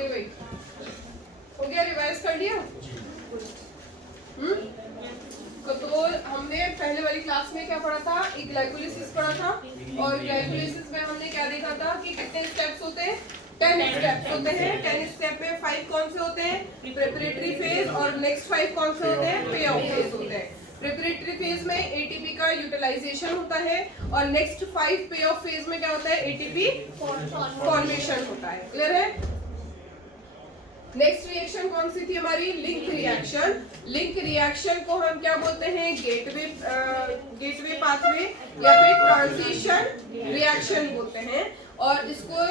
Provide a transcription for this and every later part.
गई भाई? हो गया, रिवाइज कर लिया? तो हमने पहले वाली क्लास में क्या पढ़ा था? एक ग्लाइकोलिसिस पढ़ा था, और ग्लाइकोलिसिस में हमने क्या देखा था कि कितने स्टेप्स होते हैं? 10 स्टेप्स होते हैं। 10 स्टेप में 5 कौन से होते हैं? प्रिपरेटरी फेज, और नेक्स्ट 5 कौन से होते हैं? पे ऑफ फेज होते हैं। प्रिपरेटरी फेज में एटीपी का यूटिलाइजेशन होता है, और नेक्स्ट 5 पे ऑफ फेज में क्या होता है? एटीपी फॉर्मेशन होता है। क्लियर है? नेक्स्ट रिएक्शन कौन सी थी हमारी? Link reaction. लिंक रिएक्शन को हम क्या बोलते हैं? गेटवे पाथवे या फिर ट्रांजिशन रिएक्शन बोलते हैं। और इसको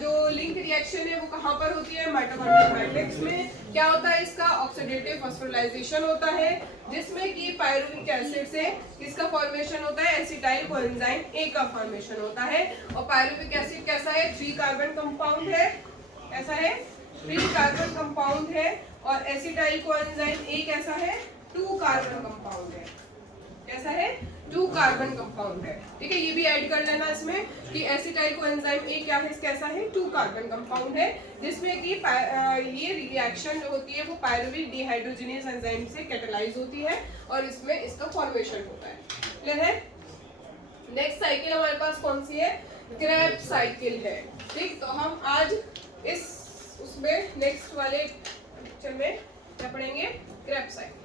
जो लिंक रिएक्शन है वो कहाँ पर होती है? माइटोकॉन्ड्रियल मैट्रिक्स में। क्या होता है इसका? ऑक्सीडेटिव फॉस्फोराइलेशन होता है, जिसमें कि पायरुविक एसिड से किसका फॉर्मेशन होता है? एसिटाइल कोएंजाइम ए का फॉर्मेशन होता है। और पायरुविक एसिड कैसा है? 3 कार्बन कंपाउंड है। ऐसा है, 3 कार्बन कंपाउंड है। और एसिटाइल कोएंजाइम ए कैसा है? 2 कार्बन कंपाउंड है। कैसा है? 2 कार्बन कंपाउंड है। ठीक है, ये भी ऐड कर लेना इसमें कि एसिटाइल कोएंजाइम ए क्या है? कैसा है? 2 कार्बन कंपाउंड है, जिसमें कि ये रिएक्शन जो होती है वो पायरुविक डिहाइड्रोजनेज एंजाइम से कैटालाइज होती है, और इसमें इसका फॉर्मेशन होता है। क्लियर है? नेक्स्ट साइकिल हमारे पास कौन सी है? क्रेब्स साइकिल है। ठीक, तो हम आज इस उसमें नेक्स्ट वाले लेक्चर में क्या पढ़ेंगे? Krebs cycle.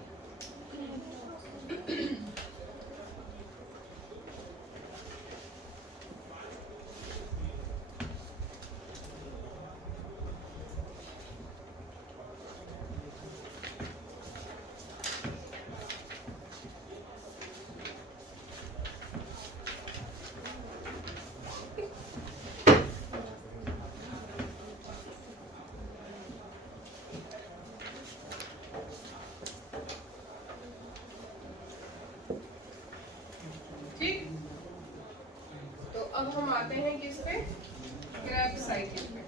ठीक, तो अब हम आते हैं किस पे? क्रेब्स साइकिल पे।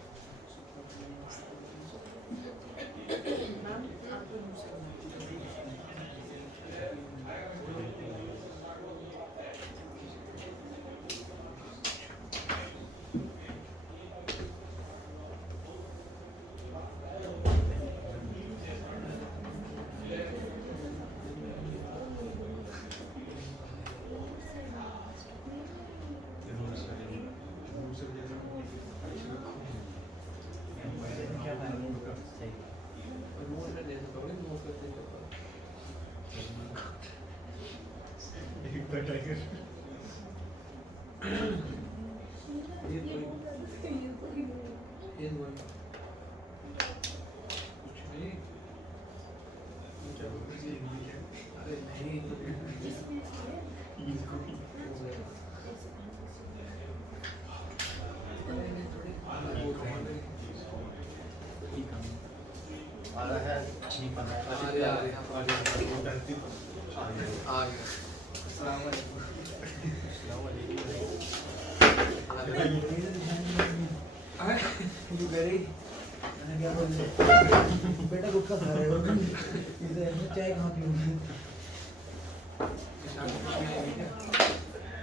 बेटा गुटखा खा रहे हो? चाय कहाँ पीऊंगी?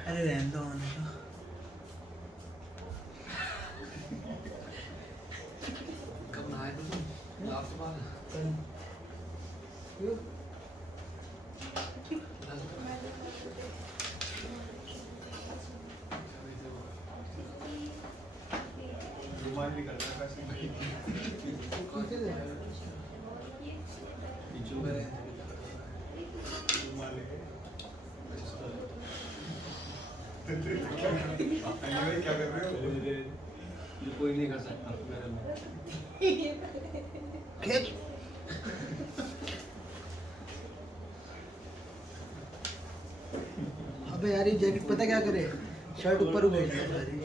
अरे रहने दो कब नहाए तुम? लास्ट बार क्या कर रहे हो? ये कोई नहीं कर सकता। अबे यार ये जैकेट पता क्या करे? शर्ट ऊपर उठे सारी।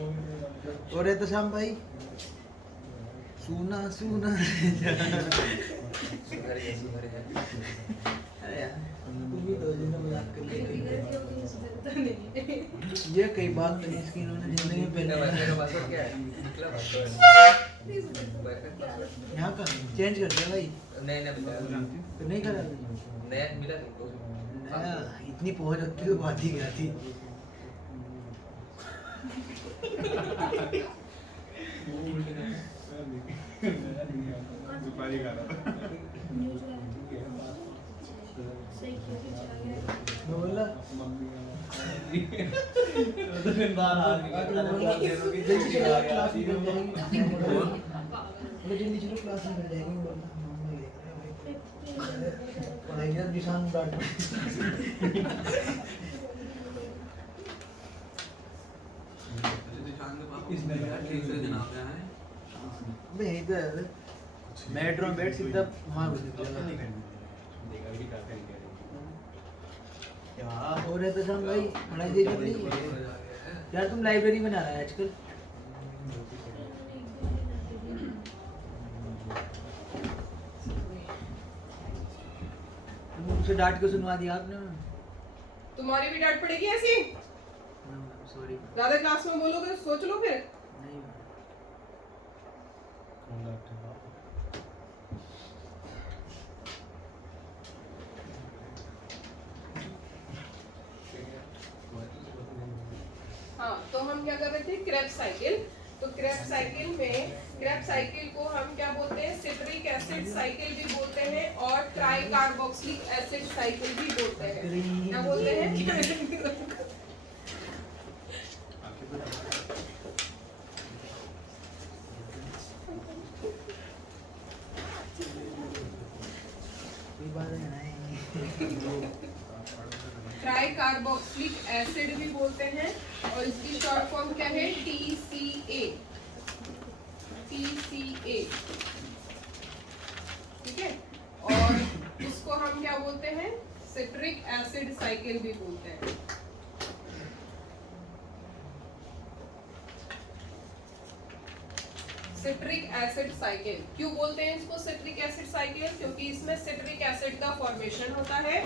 और है तो शाम भाई सूना सूना। अरे यार तुम भी दो दिन मजाक कर ले। ये कई बात नहीं इसकी इन्होंने जिंदगी में पहले पासवर्ड क्या है? निकला पासवर्ड यहाँ का चेंज कर दिया भाई। नहीं मिला तो नहीं करा नया मिला तुमको? नया इतनी पहुंच होती तो बात ही क्या थी। सुपारी खा रहा था। मैं बोला तो दिन बाहर आ गया जल्दी चलो क्लास में मिल जाएगी बोले जल्दी चलो क्लास में मिल जाएगी बोलता मम्मी देख रहे हो पढ़ाई का निशान डांट दिशान के पापा तीसरे दिन आ गया है मैं इधर मेट्रो में बैठ सीधा वहाँ घुस गया क्या हो रहा था शाम भाई पढ़ाई देखी अपनी यार तुम लाइब्रेरी बना रहा है आजकल तुमसे डांट के सुनवा दिया आपने तुम्हारी भी डांट पड़ेगी ऐसी सॉरी ज्यादा क्लास में बोलोगे तो सोच लो फिर। नहीं हाँ तो हम क्या कर रहे थे क्रेब साइकिल। तो क्रेब साइकिल में क्रेब साइकिल को हम क्या बोलते हैं सिट्रिक एसिड साइकिल भी बोलते हैं और ट्राई कार्बोक्सिलिक एसिड साइकिल भी बोलते हैं। क्या बोलते हैं? कोई बात नहीं ट्राई कार्बोक्सिलिक एसिड भी बोलते हैं और इसकी शॉर्ट फॉर्म क्या है TCA। TCA ठीक है। और इसको हम क्या बोलते हैं सिट्रिक एसिड साइकिल भी बोलते हैं। सिट्रिक एसिड साइकिल क्यों बोलते हैं इसको सिट्रिक एसिड साइकिल? क्योंकि इसमें सिट्रिक एसिड का फॉर्मेशन होता है।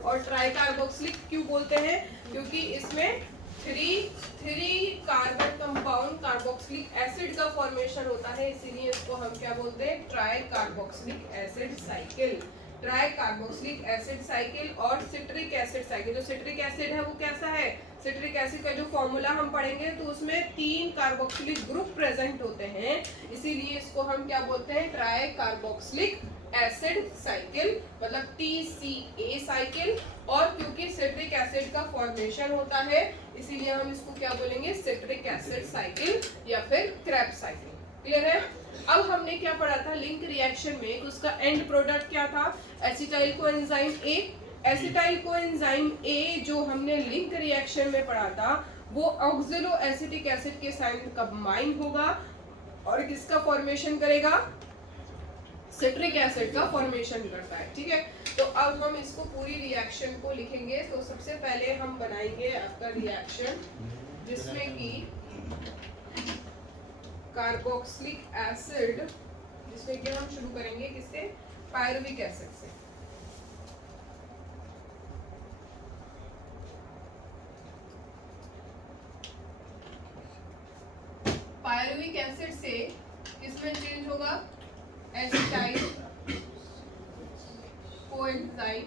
और ट्राई कार्बोक्सिलिक क्यों बोलते हैं? क्योंकि इसमें three carbon compound carboxylic acid का फॉर्मेशन होता है, इसीलिए इसको हम क्या बोलते हैं try carboxylic acid cycle. Try carboxylic acid cycle और सिट्रिक एसिड साइकिल। जो सिट्रिक एसिड है वो कैसा है? सिट्रिक एसिड का जो फॉर्मूला हम पढ़ेंगे तो उसमें 3 कार्बोक्सिलिक ग्रुप प्रेजेंट होते हैं, इसीलिए इसको हम क्या बोलते हैं ट्राई कार्बोक्सिलिक एसिड साइकिल मतलब TCA साइकिल। और क्योंकि सिट्रिक एसिड का फॉर्मेशन होता है इसीलिए हम इसको क्या बोलेंगे सिट्रिक एसिड साइकिल या फिर क्रेब साइकिल। क्लियर है? अब हमने क्या पढ़ा था लिंक रिएक्शन में, उसका एंड प्रोडक्ट क्या था? Acetyl coenzyme A। Acetyl coenzyme A जो हमने लिंक रिएक्शन में पढ़ा था वो ऑक्सिलो एसिटिक एसिड के साथ कंबाइन होगा और किसका फॉर्मेशन करेगा? सिट्रिक एसिड का फॉर्मेशन करता है। ठीक है, तो अब हम इसको पूरी रिएक्शन को लिखेंगे। तो सबसे पहले हम बनाएंगे आपका रिएक्शन जिसमें कि कार्बोक्सिलिक एसिड, जिसमें कि हम शुरू करेंगे किससे? पायरुविक एसिड से। पायरुविक एसिड से किसमें चेंज होगा? एसिटाइल कोएंजाइम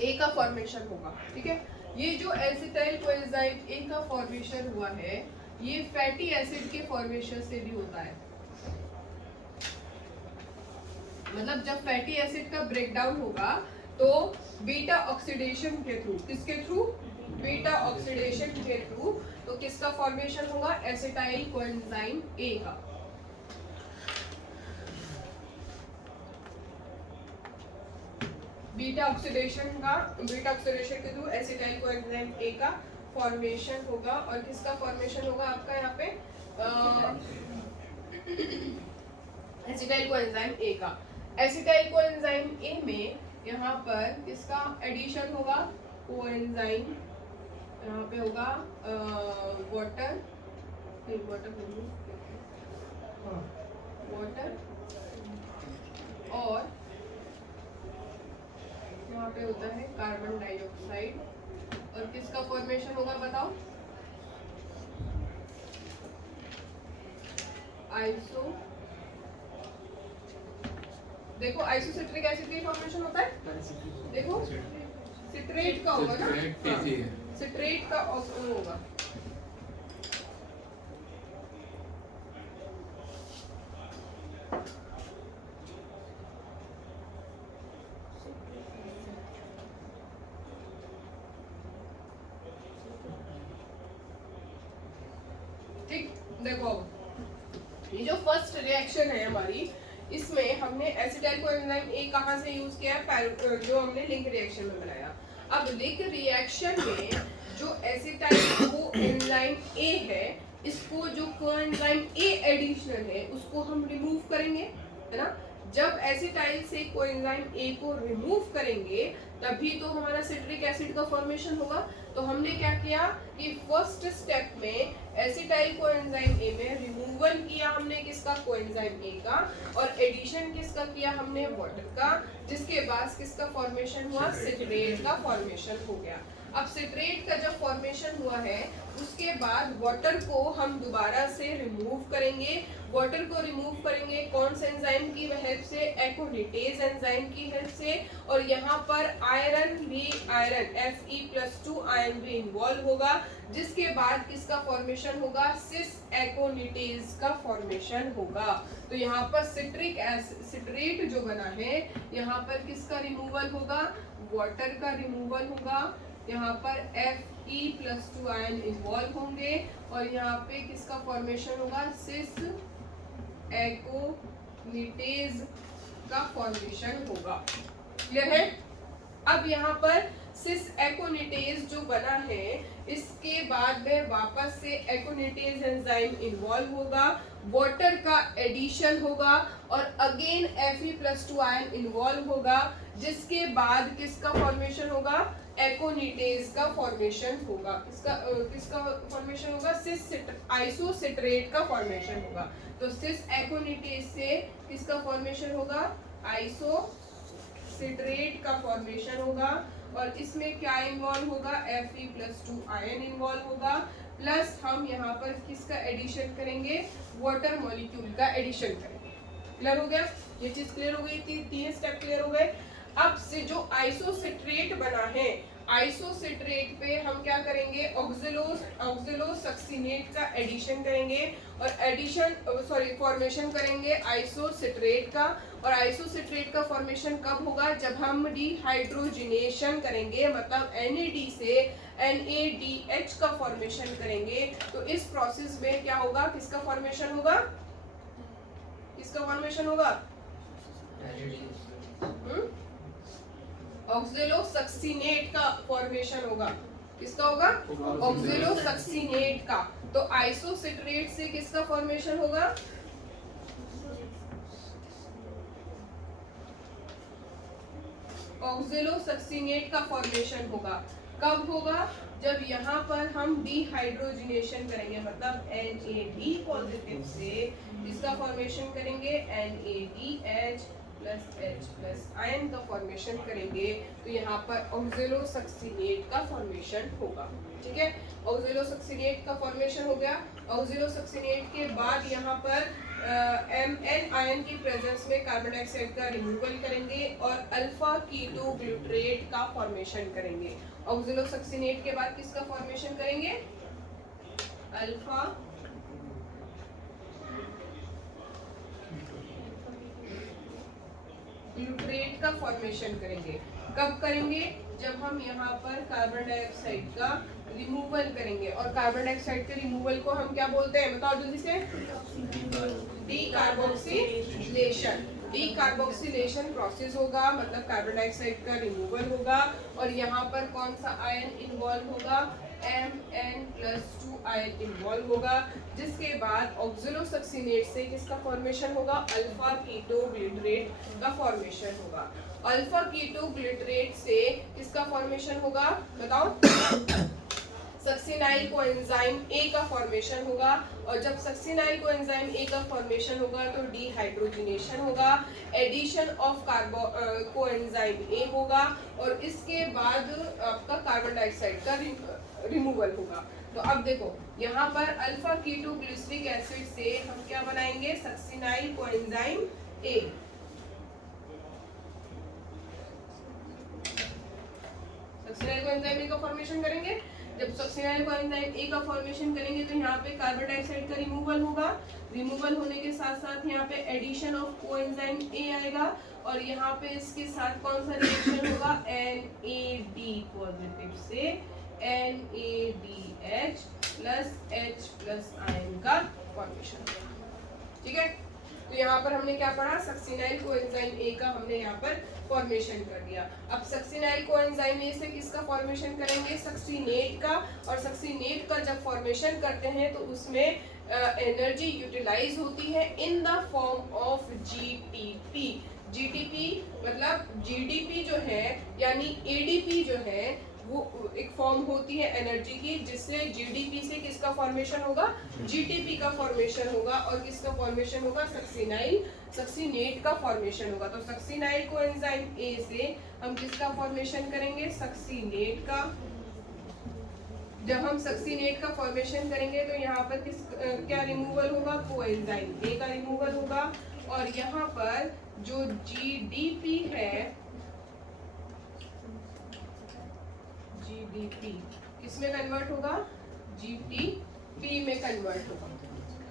A का फॉर्मेशन होगा। ठीक है, ये जो एसिटाइल कोएंजाइम A का फॉर्मेशन हुआ है ये फैटी एसिड के फॉर्मेशन से भी होता है। मतलब जब फैटी एसिड का ब्रेकडाउन होगा तो बीटा ऑक्सीडेशन के थ्रू, किसके थ्रू? बीटा ऑक्सीडेशन के थ्रू। तो किसका फॉर्मेशन होगा? एसिटाइल कोएंजाइम A का। बीटा ऑक्सीडेशन के थ्रू एसिटाइल कोएंजाइम A का फॉर्मेशन होगा। और किसका फॉर्मेशन होगा आपका यहाँ पे? एसिटाइल कोएंजाइम A का। एसिटाइल कोएंजाइम A में यहाँ पर किसका एडिशन होगा? कोएंजाइम, यहाँ पे होगा वाटर और यहाँ पे होता है कार्बन डाइऑक्साइड। और किसका फॉर्मेशन होगा बताओ? आइसो, देखो आइसोसिट्रिक एसिड का फॉर्मेशन होता है। देखो सिट्रेट का होगा ना, सिट्रेट का होगा। देखो ये जो फर्स्ट रिएक्शन है हमारी, इसमें हमने एसिटाइल कोएंजाइम ए कहाँ से यूज किया है, जो हमने लिंक रिएक्शन में बनाया। अब लिंक रिएक्शन में जो एसिटाइल कोएंजाइम ए है, इसको जो कोएंजाइम ए एडिशनल है उसको हम रिमूव करेंगे, है ना। जब एसिटाइल से कोएंजाइम ए को रिमूव करेंगे तभी तो हमारा सिट्रिक एसिड का फॉर्मेशन होगा। तो हमने क्या किया कि फर्स्ट स्टेप में एसिटाइल कोएंजाइम ए में रिमूवल किया हमने किसका, कोएंजाइम ए का, और एडिशन किसका किया हमने, वाटर का, जिसके बाद किसका फॉर्मेशन हुआ, सिट्रेट का फॉर्मेशन हो गया। अब सिट्रेट का जब फॉर्मेशन हुआ है उसके बाद वाटर को हम दोबारा से रिमूव करेंगे। वाटर को रिमूव करेंगे कौन से एंजाइम की हेल्प से, एकोनिटेज एंजाइम की हेल्प से, और यहाँ पर आयरन भी, आयरन Fe+2 आयरन भी इन्वॉल्व होगा, जिसके बाद किसका फॉर्मेशन होगा, सिस एकोनिटेज का फॉर्मेशन होगा। तो यहाँ पर सिट्रिक एसिड, सिट्रेट जो बना है, यहाँ पर किसका रिमूवल होगा, वाटर का रिमूवल होगा। यहाँ पर Fe+2 आयन इन्वॉल्व होंगे और यहाँ पे किसका फॉर्मेशन होगा, सिस एकोनिटेज का फॉर्मेशन होगा। क्लियर है। अब यहाँ पर सिस एकोनिटेज जो बना है, इसके बाद में वापस से एकोनिटेज एंजाइम इन्वॉल्व होगा, वाटर का एडिशन होगा और अगेन Fe+2 आयन इन्वॉल्व होगा, जिसके बाद किसका फॉर्मेशन होगा, एकोनिटेज का फॉर्मेशन होगा। किसका फॉर्मेशन होगा, सिस आइसोसिट्रेट का फॉर्मेशन होगा। तो सिस एकोनिटेज से किसका फॉर्मेशन होगा, आइसोसिट्रेट का फॉर्मेशन होगा, और इसमें क्या इन्वॉल्व होगा, Fe+2 आयन इन्वॉल्व होगा, प्लस हम यहाँ पर किसका एडिशन करेंगे, वाटर मॉलिक्यूल का एडिशन करेंगे। क्लियर हो गया, ये चीज क्लियर हो गई, तीन स्टेप क्लियर हो गए। अब से जो आइसोसिट्रेट बना है, आइसोसिट्रेट पे हम क्या करेंगे, ऑक्सैलोसक्सिनेट का एडिशन करेंगे और फॉर्मेशन करेंगे आइसोसिट्रेट का। और आइसोसिट्रेट का फॉर्मेशन कब होगा, जब हम डिहाइड्रोजिनेशन करेंगे, मतलब NAD से NADH का फॉर्मेशन करेंगे। तो इस प्रोसेस में क्या होगा, किसका फॉर्मेशन होगा, किसका फॉर्मेशन होगा, ऑक्सैलोसक्सिनेट का फॉर्मेशन होगा। किसका होगा, ऑक्सैलोसक्सिनेट का। तो आइसोसिट्रेट से किसका फॉर्मेशन होगा, ऑक्सैलोसक्सिनेट का फॉर्मेशन होगा। कब होगा, जब यहाँ पर हम डिहाइड्रोजिनेशन करेंगे, मतलब NAD पॉजिटिव से इसका फॉर्मेशन करेंगे, NADH plus H plus ion का फॉर्मेशन करेंगे, तो यहाँ पर ऑक्सैलोसक्सिनेट का फॉर्मेशन होगा। ठीक है, ऑक्सैलोसक्सिनेट का फॉर्मेशन हो गया। ऑक्सैलोसक्सिनेट के बाद यहाँ पर Mn आयन की प्रेजेंस में कार्बन डाइऑक्साइड का रिमूवल करेंगे और अल्फा कीटो ग्लूटरेट का फॉर्मेशन करेंगे। ऑक्सैलोसक्सिनेट के बाद किसका फॉर्मेशन करेंगे, अल्फा ग्लूटरेट का फॉर्मेशन करेंगे। कब करेंगे, जब हम यहाँ पर कार्बन डाइऑक्साइड का रिमूवल करेंगे। और कार्बन डाइऑक्साइड के रिमूवल को हम क्या बोलते हैं, बताओ जल्दी से, डीकार्बोक्सिलेशन। डीकार्बोक्सिलेशन प्रोसेस होगा, मतलब कार्बन डाइऑक्साइड का रिमूवल होगा और यहाँ पर कौन सा आयन इन्वॉल्व होगा, Mn+2 आयन इन्वॉल्व होगा, जिसके बाद ऑक्सैलोसक्सिनेट से किसका फॉर्मेशन होगा, अल्फा कीटो ग्लिटरेट का फॉर्मेशन होगा। अल्फा कीटो ग्लिटरेट से किसका फॉर्मेशन होगा, बताओ, सक्सिनाइल कोएंजाइम ए का फॉर्मेशन होगा। और जब सक्सिनाइल कोएंजाइम ए का फॉर्मेशन होगा तो डिहाइड्रोजिनेशन होगा, एडिशन ऑफ कोएंजाइम ए होगा और इसके बाद आपका कार्बन डाइऑक्साइड का रिमूवल होगा। तो अब देखो यहाँ पर अल्फा कीटो ग्लिसरिक एसिड से हम क्या बनाएंगे, succinyl coenzyme A. Succinyl coenzyme A का फॉर्मेशन करेंगे। जब सक्सिनाइल कोएंजाइम ए का फॉर्मेशन करेंगे तो यहाँ पे कार्बन डाइऑक्साइड का रिमूवल होगा। रिमूवल होने के साथ साथ यहाँ पे एडिशन ऑफ कोएंजाइम ए आएगा और यहाँ पे इसके साथ कौन सा रिएक्शन होगा, NAD पॉजिटिव से NADH plus H plus ion का फॉर्मेशन। ठीक है, तो यहाँ पर हमने क्या पढ़ा, सक्सिनाइल कोएंजाइम ए का हमने यहाँ पर फॉर्मेशन कर दिया। अब सक्सिनाइल कोएंजाइम ए से किसका फॉर्मेशन करेंगे, सक्सिनेट का। और सक्सिनेट का जब फॉर्मेशन करते हैं तो उसमें एनर्जी यूटिलाइज होती है in the form of GTP. GTP मतलब जीडीपी जो है यानी एडीपी जो है वो एक फॉर्म होती है एनर्जी की, जिससे जीडीपी से किसका फॉर्मेशन होगा, जीटीपी का फॉर्मेशन होगा। और किसका फॉर्मेशन होगा, सक्सिनाइल सक्सिनेट का फॉर्मेशन होगा। तो सक्सिनाइल कोएंजाइम ए से हम किसका फॉर्मेशन करेंगे, सक्सिनेट का। जब हम सक्सिनेट का फॉर्मेशन करेंगे तो यहाँ पर किस क्या रिमूवल होगा, कोएंजाइम ए का रिमूवल होगा। और यहाँ पर जो जीडीपी है, जीडीपी किसमें कन्वर्ट होगा, जीटीपी में कन्वर्ट होगा।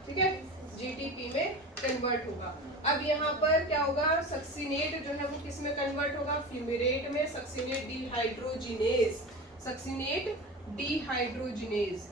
ठीक है, जीटीपी में कन्वर्ट होगा। अब यहाँ पर क्या होगा, सक्सिनेट जो है वो किस में कन्वर्ट होगा, फ्यूमेरेट में। Succinate dehydrogenase, succinate dehydrogenase.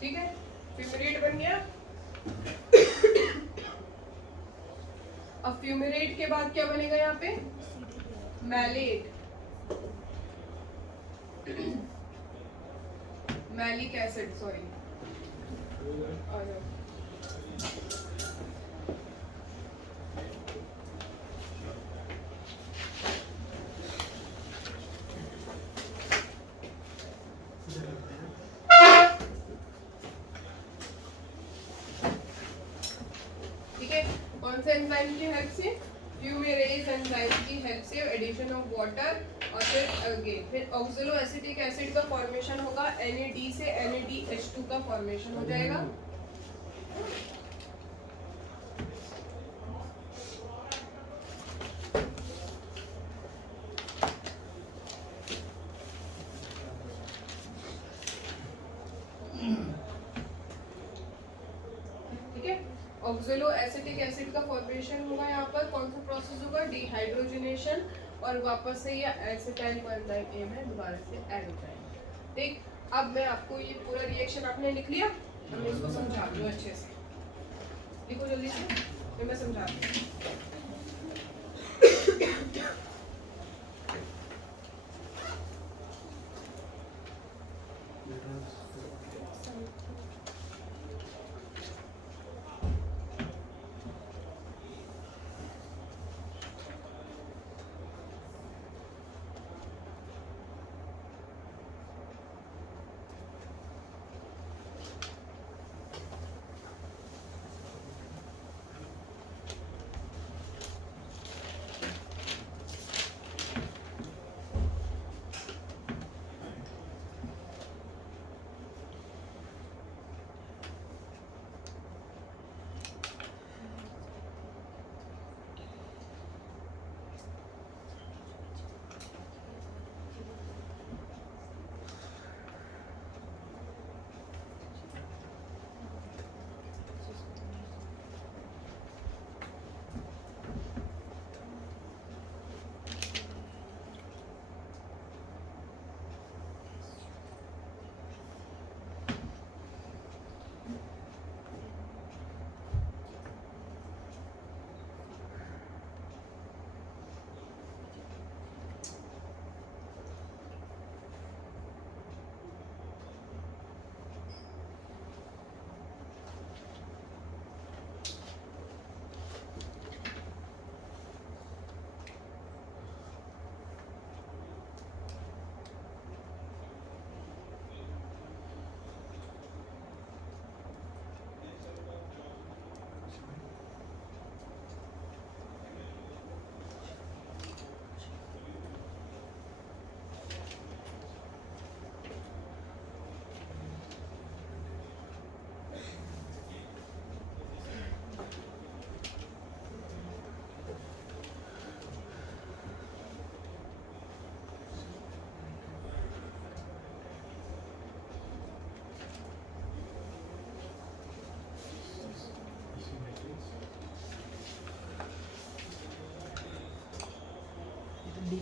ठीक है, फ्यूमेरेट बन गया। अब फ्यूमेरेट के बाद क्या बनेगा यहाँ पे, मैलेट, मैलिक एसिड, सॉरी। कौन से एंजाइम की हेल्प से, फ्यूमेरेज एंजाइम की हेल्प से, एडिशन ऑफ वाटर। और फिर ऑक्सलो एसिटिक एसिड का फॉर्मेशन होगा, NAD से NADH2 का फॉर्मेशन हो जाएगा। ऑक्सलो एसिटिक एसिड का फॉर्मेशन होगा। यहाँ पर कौन सा प्रोसेस होगा, डिहाइड्रोजनेशन। और वापस से ये एसिटाइल कोएंजाइम ए में दोबारा से ऐड हो जाएगा। ठीक, अब मैं आपको ये पूरा रिएक्शन आपने लिख लिया, अब मैं इसको समझा दूँ अच्छे से। लिखो जल्दी से, फिर मैं समझा दूँ।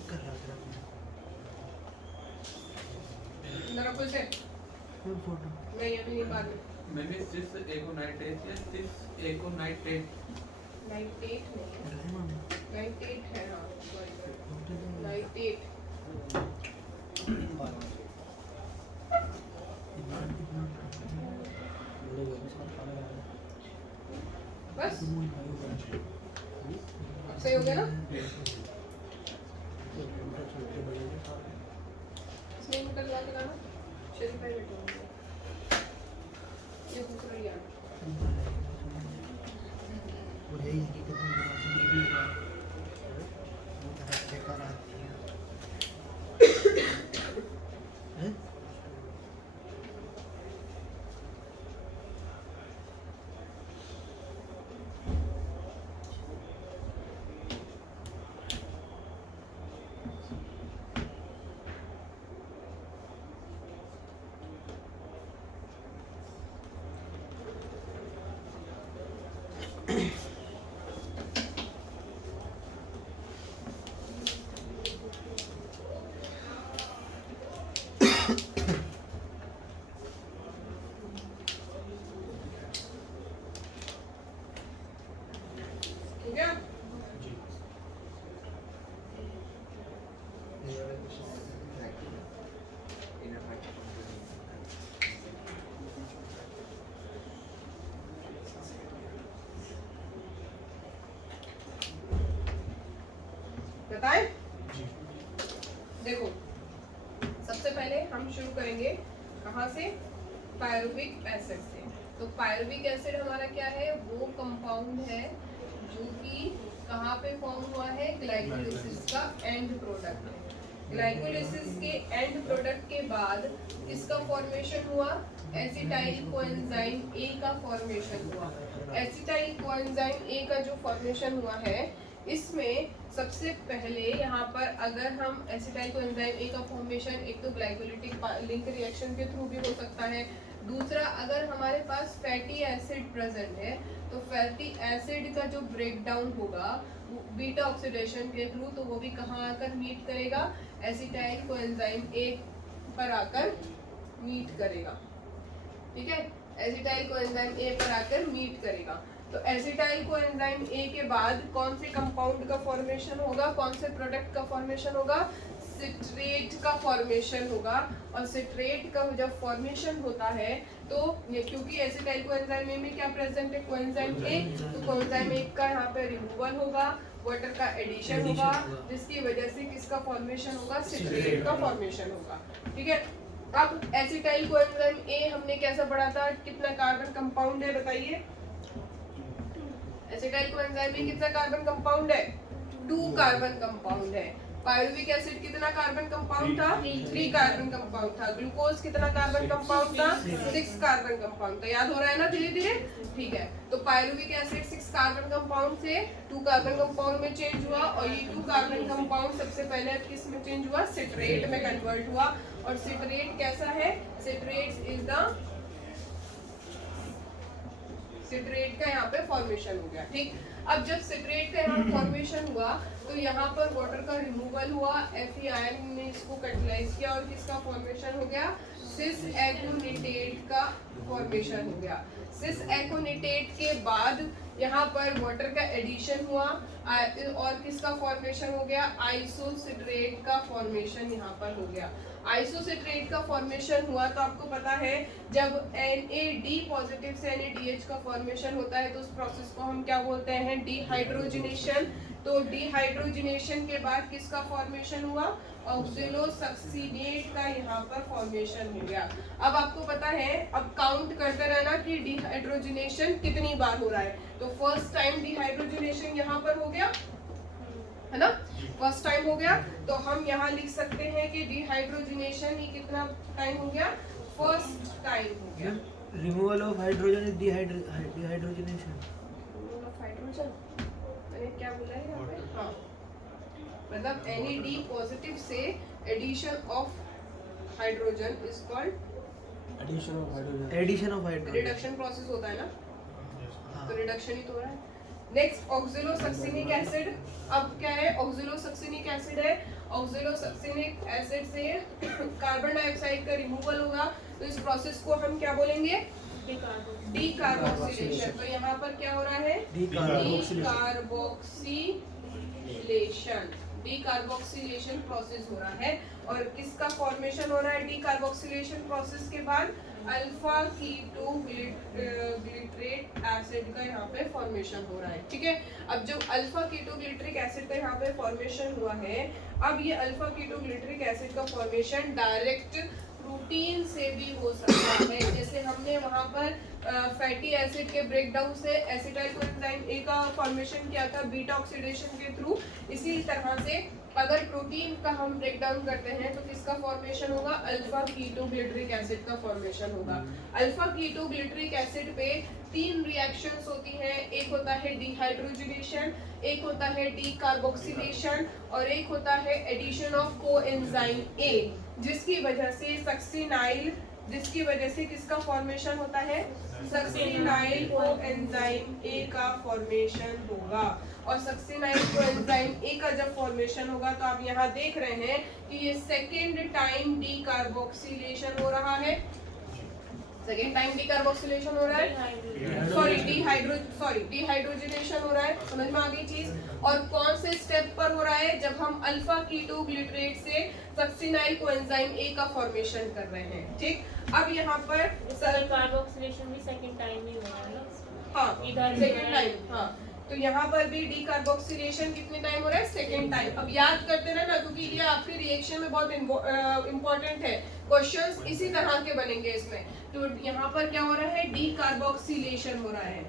क्लिक कर रहा था जरा कुछ है मैं फोटो नहीं अभी नहीं बाद में Maybe cis aconitate या cis aconitate. नाइट्रेट नहीं है नाइट्रेट है हाँ नाइट्रेट बस अब सही हो गया ना इसमें मीटर लगा के लाना शरीर पे बैठो ये दूसरा यार वो है इसकी कितनी भी है वो तरह से कर आती है हैं ठीक है बताएं देखो सबसे पहले हम शुरू करेंगे कहाँ से पायरुविक एसिड से तो पायरुविक एसिड हमारा क्या है वो कंपाउंड है जो कि कहाँ पे फॉर्म हुआ है ग्लाइकोलिसिस का एंड प्रोडक्ट है ग्लाइकोलिसिस के एंड प्रोडक्ट के बाद किसका फॉर्मेशन हुआ एसिटाइल कोएंजाइम ए का फॉर्मेशन हुआ एसिटाइल कोएंजाइम ए का जो फॉर्मेशन हुआ है इसमें सबसे पहले यहाँ पर अगर हम एसिटाइल कोएंजाइम ए का फॉर्मेशन एक तो ग्लाइकोलिटिक लिंक रिएक्शन के थ्रू भी हो सकता है दूसरा अगर हमारे पास फैटी एसिड प्रेजेंट है तो फैटी एसिड का जो ब्रेक डाउन होगा बीटा ऑक्सीडेशन के थ्रू तो वो भी कहाँ आकर मीट करेगा एसिटाइल कोएंजाइम ए पर आकर मीट करेगा ठीक है एसिटाइल कोएंजाइम ए पर आकर मीट करेगा तो एसिटाइल कोएंजाइम ए के बाद कौन से कंपाउंड का फॉर्मेशन होगा कौन से प्रोडक्ट का फॉर्मेशन होगा सिट्रेट का फॉर्मेशन होगा और सिट्रेट का जब फॉर्मेशन होता है तो ये क्योंकि एसिटाइल कोएंजाइम ए में क्या प्रेजेंट है कोएंजाइम ए तो कोएंजाइम ए का यहाँ पे रिमूवल होगा वाटर का एडिशन होगा जिसकी वजह से किसका फॉर्मेशन होगा सिट्रेट का फॉर्मेशन होगा ठीक है अब एसिटाइल कोएंजाइम ए हमने कैसा पढ़ा था कितना कार्बन कंपाउंड है बताइए एसिटाइल कोएंजाइम में कितना कार्बन कंपाउंड है 2 कार्बन कंपाउंड है पायरुविक एसिड कितना कार्बन कंपाउंड था 3 कार्बन कंपाउंड था ग्लूकोज कितना कार्बन कंपाउंड था 6 कार्बन कंपाउंड था याद हो रहा है ना धीरे धीरे ठीक है तो पायरुविक एसिड 6 कार्बन कंपाउंड से 2 कार्बन कंपाउंड में चेंज हुआ और ये 2 कार्बन कंपाउंड सबसे पहले किस में चेंज हुआ सिट्रेट में कन्वर्ट हुआ और सिट्रेट कैसा है सिट्रेट इज द सिट्रेट का यहाँ पे फॉर्मेशन हो गया ठीक अब जब सिट्रेट का यहाँ फॉर्मेशन हुआ तो यहाँ पर वाटर का रिमूवल हुआ Fe आयन ने इसको कैटलाइज किया और किसका फॉर्मेशन हो गया सिस एकोनिटेट का फॉर्मेशन हो गया सिस एकोनिटेट के बाद यहाँ पर वाटर का एडिशन हुआ और किसका फॉर्मेशन हो गया आइसोसिट्रेट का फॉर्मेशन यहाँ पर हो गया आइसोसिट्रेट का फॉर्मेशन हुआ तो आपको पता है जब NAD पॉजिटिव से NADH का फॉर्मेशन होता है तो उस प्रोसेस को हम क्या बोलते हैं डिहाइड्रोजनेशन तो डिहाइड्रोजनेशन के बाद किसका फॉर्मेशन हुआ ऑक्सिलोसक्सीनेट का यहाँ पर फॉर्मेशन हो गया अब आपको पता है अब काउंट करते रहना कि डिहाइड्रोजनेशन कितनी बार हो रहा है तो फर्स्ट टाइम डिहाइड्रोजनेशन यहाँ पर हो गया है ना फर्स्ट टाइम हो गया तो हम यहाँ लिख सकते हैं कि डिहाइड्रोजनेशन ये कितना टाइम हो गया फर्स्ट टाइम हो गया removal of hydrogen is dehydrogenation removal of hydrogen मैंने क्या बोला है यहाँ पे हाँ मतलब NAD पॉजिटिव से addition of hydrogen is called addition of hydrogen reduction process होता है ना तो रिडक्शन ही तो हो रहा है नेक्स्ट ऑक्सिलोसक्सिनिक एसिड। अब क्या है, ऑक्सिलोसक्सिनिक एसिड है। ऑक्सिलोसक्सिनिक एसिड से कार्बन डाइऑक्साइड का रिमूवल होगा, तो इस प्रोसेस को हम क्या बोलेंगे, डीकार्बोक्सिलेशन। तो यहाँ पर क्या हो रहा है, डीकार्बोक्सिलेशन प्रोसेस हो रहा है। और किसका फॉर्मेशन हो रहा है डीकार्बोक्सिलेशन प्रोसेस के बाद, अल्फा कीटोग्लिसरेट एसिड का यहाँ पे फॉर्मेशन हो रहा है। ठीक है, अब जो अल्फा कीटोग्लिसरिक एसिड का यहाँ पे फॉर्मेशन हुआ है, अब ये अल्फा कीटोग्लिसरिक एसिड का फॉर्मेशन डायरेक्ट प्रोटीन से भी हो सकता है। जैसे हमने वहाँ पर फैटी एसिड के ब्रेकडाउन से एसिटाइल कोएंजाइम ए का फॉर्मेशन किया था बीटा ऑक्सीडेशन के थ्रू, इसी तरह से अगर प्रोटीन का हम ब्रेकडाउन करते हैं तो किसका फॉर्मेशन होगा, अल्फा कीटोग्लिसरिक एसिड का फॉर्मेशन होगा। अल्फा कीटोग्लिसरिक एसिड पे 3 रिएक्शंस होती हैं, एक होता है डिहाइड्रोजनेशन, एक होता है डीकार्बोक्सिलेशन और एक होता है एडिशन ऑफ कोएंजाइम ए, जिसकी वजह से सक्सिनाइल, जिसकी वजह से किसका फॉर्मेशन होता है, सक्सिनाइल कोएंजाइम ए का फॉर्मेशन होगा। और सक्सिनाइल कोएंजाइम ए का जब फॉर्मेशन होगा तो आप यहाँ देख रहे हैं कि ये सेकेंड टाइम डीकार्बोक्सिलेशन हो रहा है, सेकेंड टाइम डीकार्बोक्सिलेशन हो रहा है, डिहाइड्रोजनेशन हो रहा है। समझ में आ गई चीज। और कौन से स्टेप पर हो रहा है, जब हम अल्फा कीटोग्लिसरेट से सक्सिनाइल कोएंजाइम ए का फॉर्मेशन कर रहे हैं। ठीक, अब यहाँ पर कार्बोक्सिलेशन भी सेकंड टाइम ही हो रहा है ना, हाँ इधर सेकेंड टाइम, हाँ तो यहाँ पर भी डीकार्बोक्सिलेशन कितने टाइम हो रहा है, सेकेंड टाइम। अब याद करते रहना क्योंकि ये आपके रिएक्शन में बहुत इंपॉर्टेंट है, क्वेश्चंस इसी तरह के बनेंगे इसमें। तो यहाँ पर क्या हो रहा है, डीकार्बोक्सिलेशन हो रहा है।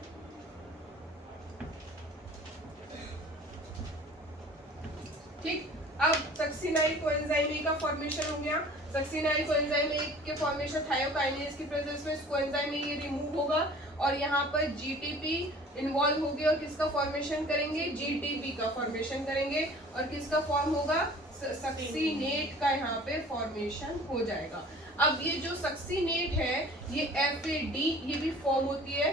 ठीक, अब सक्सिनाइल कोएंजाइम ए का फॉर्मेशन हो गया। सक्सिनाइल कोएंजाइम ए के फॉर्मेशन थायोकाइनेज की प्रेजेंस में कोएंजाइम ए रिमूव होगा और यहाँ पर जीटीपी इन्वॉल्व होगी और किसका फॉर्मेशन करेंगे, जीटीपी का फॉर्मेशन करेंगे और किसका फॉर्म होगा, सक्सिनेट का यहाँ पे फॉर्मेशन हो जाएगा। अब ये जो सक्सिनेट है ये FAD ये भी फॉर्म होती है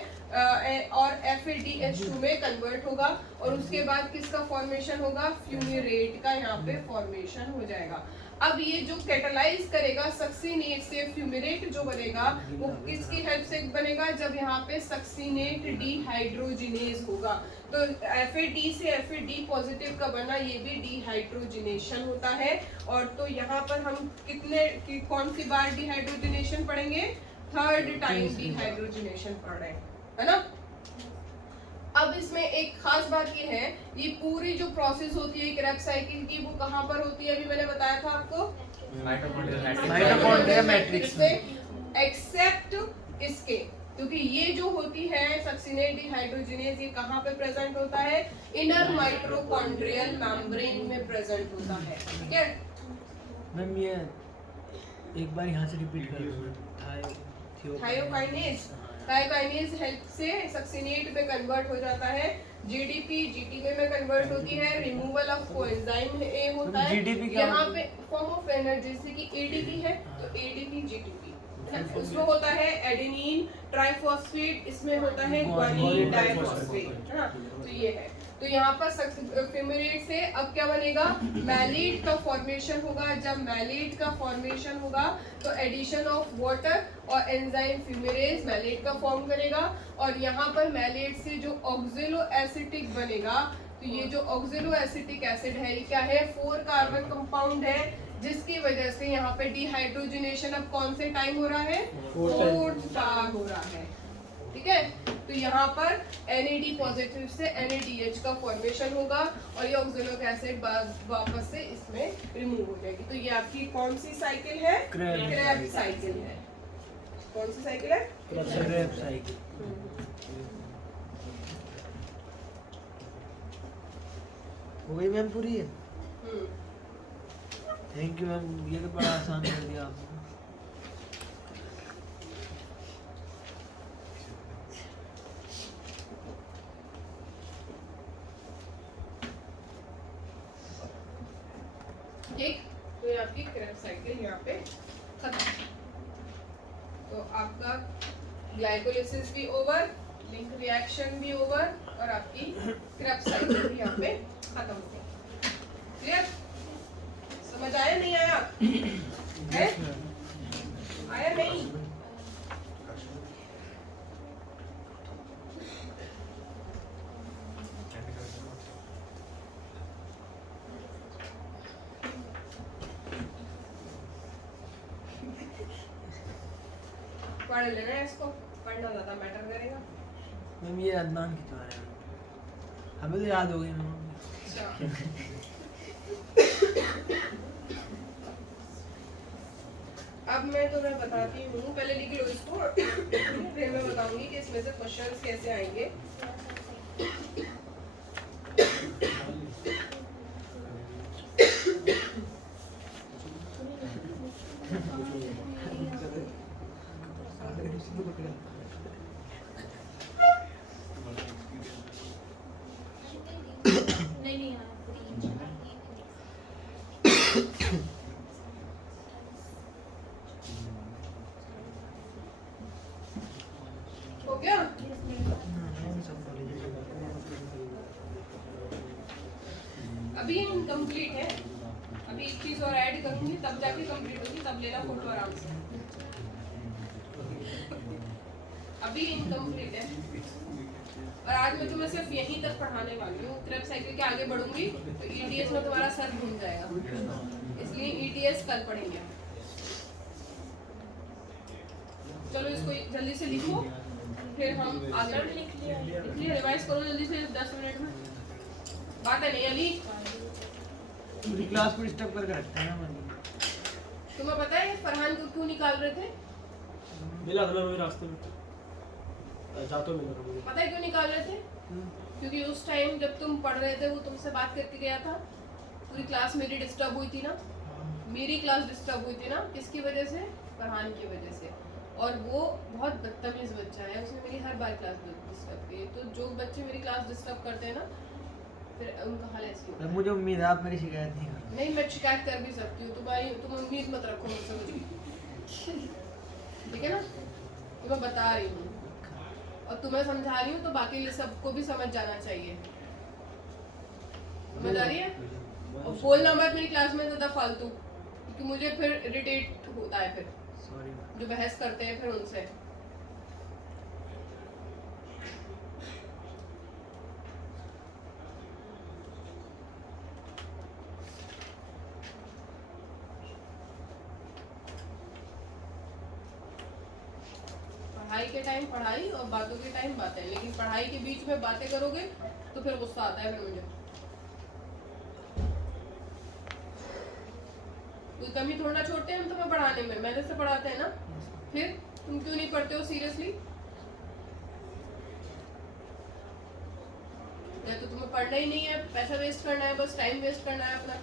और FADH2 में कन्वर्ट होगा और उसके बाद किसका फॉर्मेशन होगा, फ्यूमेरेट का यहाँ पे फॉर्मेशन हो जाएगा। अब ये जो कैटालाइज करेगा सक्सिनेट से फ्यूमेरेट जो बनेगा वो किसकी हेल्प से बनेगा, जब यहाँ पे सक्सिनेट डिहाइड्रोजिनेज होगा। तो FAD से FAD पॉजिटिव का बना ये भी डिहाइड्रोजिनेशन होता है। और तो यहाँ पर हम कौन सी बार डिहाइड्रोजिनेशन पढ़ेंगे, थर्ड टाइम डिहाइड्रोजिनेशन पढ़ रहे हैं, है ना। अब इसमें एक खास बात ये है, ये पूरी जो प्रोसेस होती है क्रेब्स साइकिल की वो कहाँ पर होती है, अभी मैंने बताया था आपको, माइटोकॉन्ड्रिया मैट्रिक्स में, एक्सेप्ट इसके, क्योंकि ये जो होती है सक्सिनेट डिहाइड्रोजिनेज ये कहाँ पे प्रेजेंट होता है, इनर माइटोकॉन्ड्रियल मेम्ब्रेन में प्रेजेंट होता है। ठीक है मैम, ये एक बार यहाँ से रिपीट कर दो, थायोकाइनेज हेल्प से सक्सिनेट पे कन्वर्ट हो जाता है, जीटीपी में कन्वर्ट होती है, रिमूवल ऑफ कोएंजाइम ए होता है, यहाँ पे फॉर्म ऑफ एनर्जी जैसे कि एडीपी है तो एडीपी जीटीपी, उसमें होता है एडेनिन ट्राइफॉस्फेट, इसमें होता है ग्वानिन डाइफॉस्फेट, है ना। तो ये है, तो यहाँ पर फ्यूमेरेट से अब क्या बनेगा, मैलेट का फॉर्मेशन होगा। जब मैलेट का फॉर्मेशन होगा तो एडिशन ऑफ वाटर और एंजाइम फ्यूमेरेज मैलेट का फॉर्म करेगा और यहाँ पर मैलेट से जो ऑक्जेलो एसिटिक बनेगा, तो ये जो ऑक्जेलो एसिटिक एसिड है ये क्या है, 4 कार्बन कंपाउंड है, जिसकी वजह से यहाँ पे डिहाइड्रोजनेशन अब कौन से टाइम हो रहा है, 4th बार हो रहा है। ठीक है, तो यहाँ पर NAD पॉजिटिव से NADH का फॉर्मेशन होगा और ये ऑक्जेलिक एसिड वापस से इसमें रिमूव हो जाएगी। तो ये आपकी कौन सी साइकिल है, क्रेब्स साइकिल है। कौन सी साइकिल है, क्रेब्स साइकिल। हो गई मैम पूरी है। थैंक यू मैम, ये तो बड़ा आसान कर दिया आपने। ठीक, तो ये आपकी क्रेब्स साइकिल यहाँ पे खत्म। तो आपका ग्लाइकोलिसिस भी ओवर, लिंक रिएक्शन भी ओवर और आपकी क्रेब्स साइकिल भी यहाँ पे खत्म हो गई। क्लियर? समझ आया नहीं आया? है? आया नहीं? पढ़ लेना है इसको, पढ़ना ज्यादा मैटर करेगा। मैम ये अदनान की रहे हैं, हमें तो याद हो गई मैम। अच्छा। अब मैं तुम्हें बताती हूँ, पहले लिख लो इसको, फिर मैं बताऊंगी कि इसमें से क्वेश्चंस कैसे आएंगे। नहीं नहीं हो गया? अभी इनकम्प्लीट है, अभी एक चीज और ऐड करूंगी तब जाके कंप्लीट होगी, तब लेना फोटो आराम से। अभी इनकम्प्लीट है और आज मैं तुम्हें सिर्फ यहीं तक पढ़ाने वाली हूँ। क्रेब साइकिल के आगे बढ़ूंगी तो ईटीएस में तुम्हारा सर घूम जाएगा, इसलिए ईटीएस कल पढ़ेंगे। चलो इसको जल्दी से लिखो, फिर हम आगे लिख लिया। रिवाइज करो जल्दी से 10 मिनट में। बात है नहीं अली? पूरी क्लास को डिस्टर्ब करके रखते हैं मैम। तुम्हें पता है फरहान को क्यों निकाल रहे थे? मिला था ना मुझे रास्ते में, जाते मिला था मुझे। पता है क्यों निकाल रहे थे? क्योंकि उस टाइम जब तुम पढ़ रहे थे वो तुमसे बात करके गया था, पूरी क्लास मेरी डिस्टर्ब हुई थी ना, मेरी क्लास डिस्टर्ब हुई थी ना, किसकी वजह से? फरहान की वजह से। और वो बहुत बदतमीज बच्चा है, उसने मेरी हर बार क्लास डिस्टर्ब की। तो जो बच्चे मेरी क्लास डिस्टर्ब करते हैं ना, फिर उनका हाल ऐसे ही होता है। मुझे उम्मीद है आप मेरी शिकायत नहीं करोगे। नहीं, मैं शिकायत कर भी सकती हूँ, तुम उम्मीद मत रखो मुझसे कुछ, ठीक है ना? तो मैं बता रही हूँ और तुम्हें समझा रही हूँ, तो बाकी सबको भी समझ जाना चाहिए। समझ आ रही है? और बोलना मत मेरी क्लास में ज़्यादा फालतू, क्योंकि मुझे फिर इरिटेट होता है, फिर सॉरी। जो बहस करते हैं फिर उनसे। पढ़ाई के टाइम पढ़ाई और बातों के टाइम बातें, लेकिन पढ़ाई के बीच में बातें करोगे तो फिर गुस्सा आता है फिर मुझे। कोई कमी थोड़ा ना छोड़ते हैं हम तुम्हें पढ़ाने में, मेहनत से पढ़ाते हैं ना। फिर तुम क्यों नहीं पढ़ते हो सीरियसली? या तो तुम्हें पढ़ना ही नहीं है, पैसा वेस्ट करना है, बस टाइम वेस्ट करना है अपना।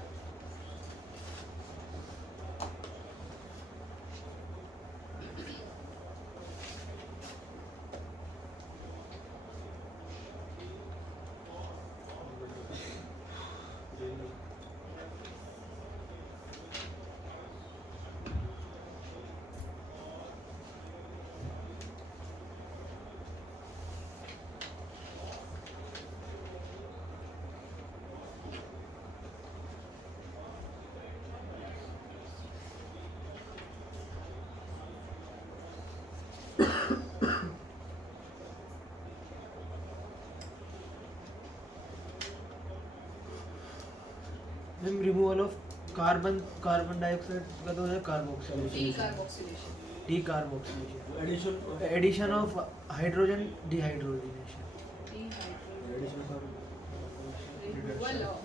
Ma'am removal of carbon dioxide का तो है carboxylation. Decarboxylation. Addition of hydrogen dehydrogenation.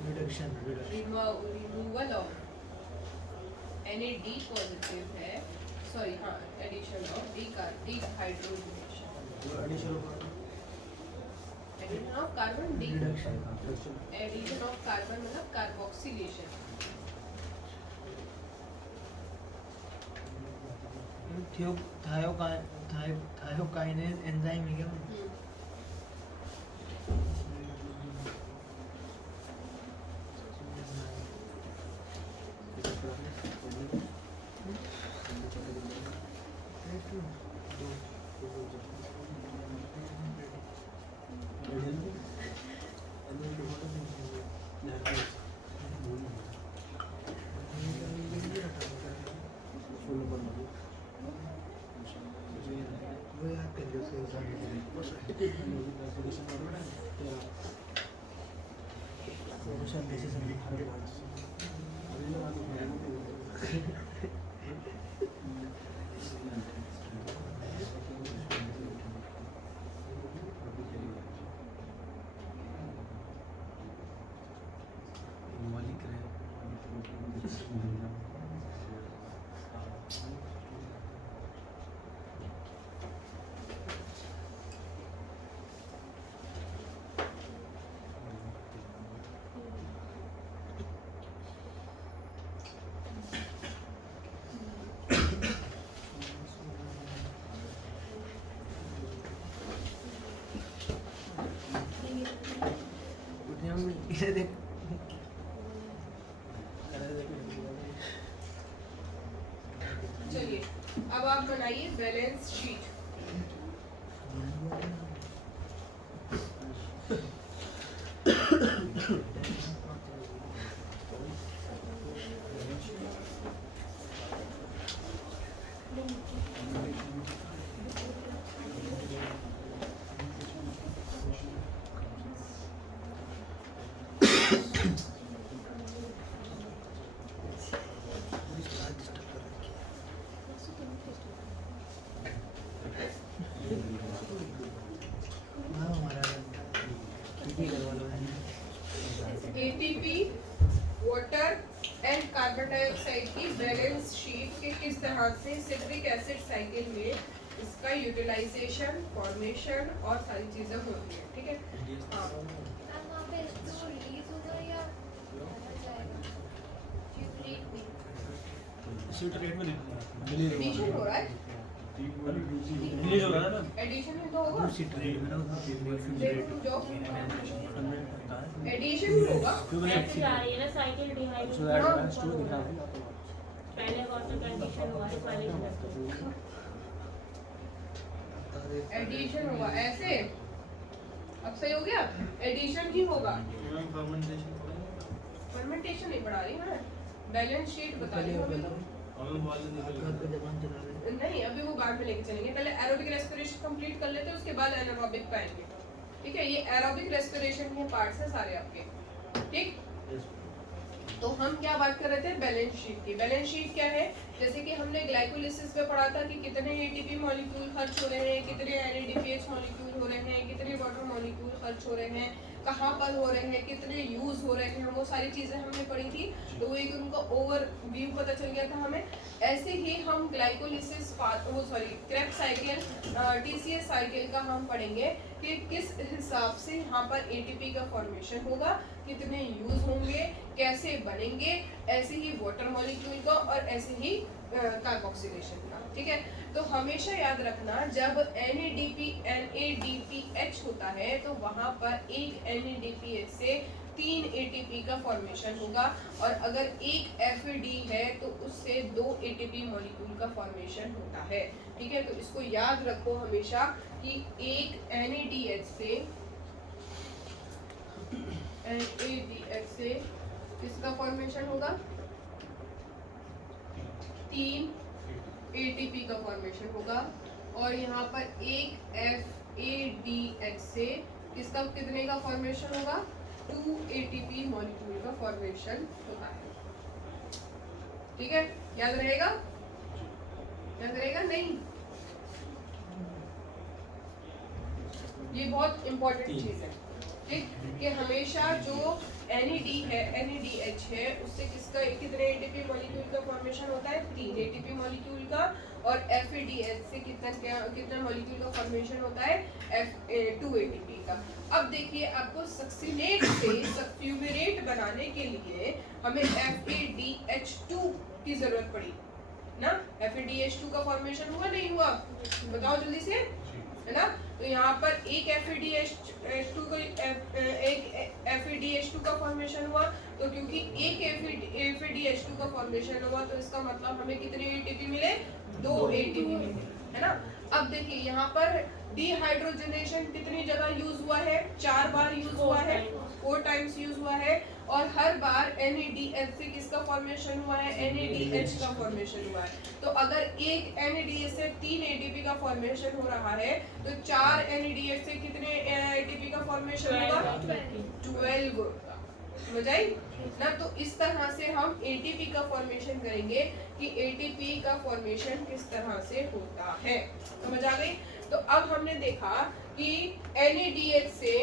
Reduction. Removal of NAD positive है, सॉरी हाँ, addition of dehydrogenation. Addition of carbon addition of carbon मतलब कार्बोक्सिलेशन। थायोकाइनेज एंजाइम है क्या? Social basis and hard ones. चलिए अब आप बनाइए balance sheet. ATP water and carbon dioxide की बैलेंस शीट के किस तरह से सिट्रिक एसिड साइकिल में इसका यूटिलाइजेशन, फॉर्मेशन और सारी चीजें होती है। ठीक है, हाँ सिट्रेट में एडिशन हो रहा है, रिलीज हो रहा है ना एडिशन में तो होगा, सिट्रेट में देखो जो एडिशन भी होगा। ऐसे जा रही है ना साइकिल डिहाइड। सो दैट हैज टू दिखा पहले वाटर कंडीशन हुआ है पहले एडिशन होगा ऐसे, अब सही हो गया, एडिशन ही होगा, फर्मेंटेशन नहीं पढ़ा रही मैं, बैलेंस शीट बता रही हूँ। नहीं अभी वो बाद में लेके चलेंगे, पहले एरोबिक रेस्पिरेशन कंप्लीट कर लेते हैं, उसके बाद एनारोबिक पाएंगे। ठीक है, ये एरोबिक रेस्पिरेशन के पार्ट्स हैं सारे आपके। ठीक, तो हम क्या बात कर रहे थे बैलेंस शीट की। बैलेंस शीट क्या है, जैसे कि हमने ग्लाइकोलिसिस में पढ़ा था कि कितने एटीपी मॉलिक्यूल खर्च हो रहे हैं, कितने एनएडीपीएच मॉलिक्यूल हो रहे हैं, कितने वाटर मॉलिक्यूल खर्च हो रहे हैं, कहाँ पर हो रहे हैं, कितने यूज हो रहे हैं, वो सारी चीजें हमने पढ़ी थी। तो वो एक उनका ओवर व्यू पता चल गया था हमें। ऐसे ही हम glycolysis Krebs cycle, TCS cycle का हम पढ़ेंगे कि किस हिसाब से यहाँ पर एटीपी का फॉर्मेशन होगा, कितने यूज होंगे, कैसे बनेंगे, ऐसे ही वाटर मॉलिक्यूल का और ऐसे ही कार्बोक्सिलेशन का। ठीक है, तो हमेशा याद रखना जब NADPH होता है तो वहाँ पर एक NADPH से 3 ATP का फॉर्मेशन होगा, और अगर एक FAD है तो उससे 2 ATP मॉलिक्यूल का फॉर्मेशन होता है। ठीक है, तो इसको याद रखो हमेशा कि एक NADH से किसका फॉर्मेशन होगा, 3 ATP का फॉर्मेशन होगा, और यहाँ पर एक FADH से किसका कितने का फॉर्मेशन होगा, 2 ATP मॉलिक्यूल का फॉर्मेशन होता है। ठीक है, याद रहेगा, याद रहेगा नहीं, ये बहुत इंपॉर्टेंट चीज है। ठीक, कि हमेशा जो NAD है, NADH है, उससे किसका कितने ATP मॉलिक्यूल का फॉर्मेशन होता है, 3 ATP मॉलिक्यूल का, और FADH से कितना मॉलिक्यूल का फॉर्मेशन होता है, 2 ATP का। अब देखिए आपको सक्सिनेट से सक्यूमेरेट बनाने के लिए हमें FADH2 की जरूरत पड़ी ना। FADH2 का फॉर्मेशन हुआ नहीं हुआ, बताओ जल्दी से, है ना। तो यहाँ पर एक FADH2 का फॉर्मेशन हुआ, तो क्योंकि एक FADH2 का फॉर्मेशन हुआ तो इसका मतलब हमें कितने ATP मिले, 2 ATP मिले, है ना। अब देखिए यहाँ पर डिहाइड्रोजनेशन कितनी जगह यूज हुआ है, 4 बार यूज हुआ है, 4 टाइम्स यूज हुआ है, और हर बार NADH से किसका फॉर्मेशन हुआ है, NADH का फॉर्मेशन हुआ है। तो अगर एक NADH से 3 ATP का फॉर्मेशन हो रहा है तो 4 NADH से कितने ATP का फॉर्मेशन होगा, 12 होगा, समझ आई ना। तो इस तरह से हम एटीपी का फॉर्मेशन करेंगे कि एटीपी का फॉर्मेशन किस तरह से होता है, समझ आ गई। तो अब हमने देखा कि NADH से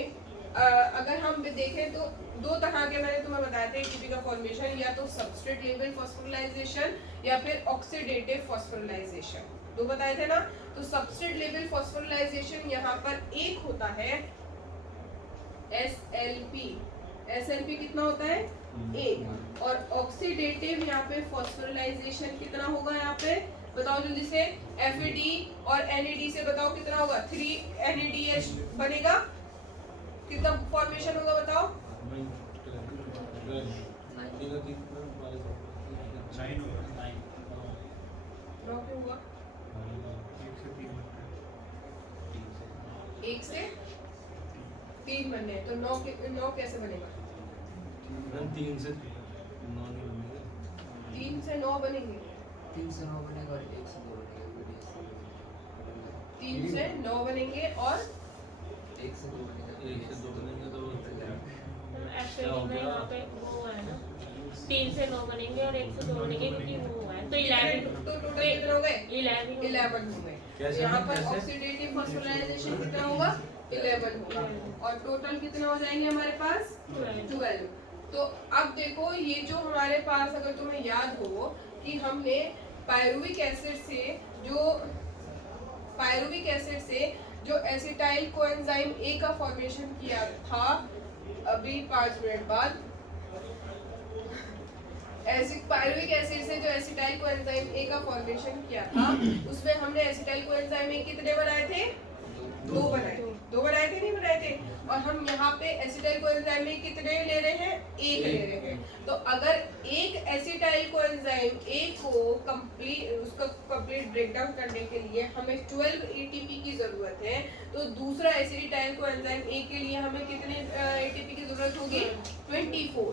अगर हम देखें तो दो तरह के मैंने तुम्हें बताया था एटीपी का फॉर्मेशन, या तो सबस्ट्रेट लेवल फॉस्फोराइलेशन या फिर ऑक्सीडेटिव फॉस्फोराइलेशन, दो बताए थे ना। तो सबस्ट्रेट लेवल फॉस्फोराइलेशन यहाँ पर एक होता है SLP कितना होता है एक, और ऑक्सीडेटिव यहाँ पे फॉस्फोराइलेशन कितना होगा यहाँ पे बताओ जल्दी से। FAD और NAD से बताओ कितना होगा, 3 NADH बनेगा, कितना फॉर्मेशन होगा बताओ। होगा 1 से 3 बनने हैं, तो 9 कैसे बनेगा? 3 से 9 नहीं बनेगा, 3 से 9 बनेंगे, 3 से 9 बनेगा और 1 से 2 बनेगा, 3 से 9 बनेंगे और 1 से 2 बनेगा, 1 से 2 बनेंगे तो एक्चुअली में यहाँ पे वो है ना 3 से 9 बनेंगे और 1 से 2 बनेंगे क्योंकि वो है तो 11। तो टोटल कितने हो गए? 11 हो गए। कैसे यहाँ पर कैसे? ऑक्सीडेटिव फॉस्फोराइलेशन कितना होगा? 11 होगा, और टोटल कितना हो जाएंगे हमारे पास? 12। तो अब देखो ये जो हमारे पास, अगर तुम्हें याद हो कि हमने पायरुविक एसिड से जो एसिटाइल कोएंजाइम ए का फॉर्मेशन किया था अभी 5 मिनट बाद, पायरुविक एसिड से जो एसिटाइल कोएंजाइम ए का फॉर्मेशन किया था उसमें हमने एसिटाइल कोएंजाइम ए कितने बनाए थे? 2 बनाए थे, नहीं बनाए थे। और हम यहाँ पे एसिटाइल कोएंजाइम में कितने ले रहे हैं? 1 ले रहे हैं। तो अगर एक एसिटाइल कोएंजाइम ए को कंप्लीट ब्रेकडाउन करने के लिए हमें 12 ATP की जरूरत है, तो दूसरा एसिटाइल कोएंजाइम ए के लिए हमें कितने ATP की जरूरत होगी? 24।